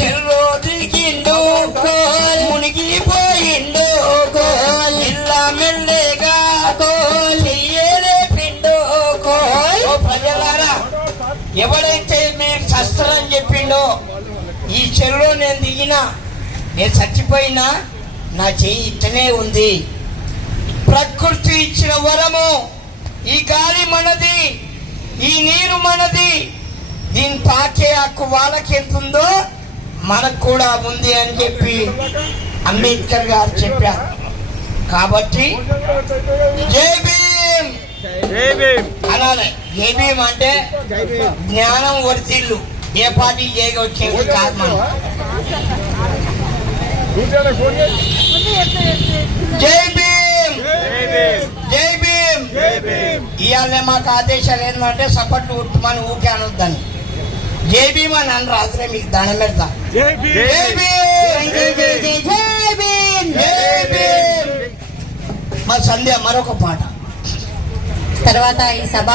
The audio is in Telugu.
చెల్లో దిగిండు మునిగిపోయిండు ఇల్లా మెల్లగా పిండు. ప్రజలారా, ఎవడైతే మీరు శస్త్రం చెప్పిండో ఈ చెరువులో నేను దిగినా, నేను చచ్చిపోయినా నా చెయ్యి ఇట్టనే ఉంది. ప్రకృతి ఇచ్చిన వరము, ఈ గాలి మనది, ఈ నీరు మనది, దీని తాకే హక్కు వాళ్ళకి ఎంత ఉందో మనకు కూడా ఉంది అని చెప్పి అంబేద్కర్ గారు చెప్పారు. కాబట్టి జై భీమ్ అనాలి. జై భీమ్ అంటే జ్ఞానం వర్తిల్లు, ఏ పార్టీ చేయగొచ్చేది కాదు. మనం జై భీమ్, జై భీమ్. ఇవాళ మాకు ఆదేశాలు ఏంటంటే సపోర్ట్లు ఉట్టుమని ఊకే అనొద్దని. జై భీమ్ అని అని రాత్రే మీకు దండం పెడతా. జై భీమ్, జై భీమ్. మా సంధ్య మరొక పాట తర్వాత ఈ సభ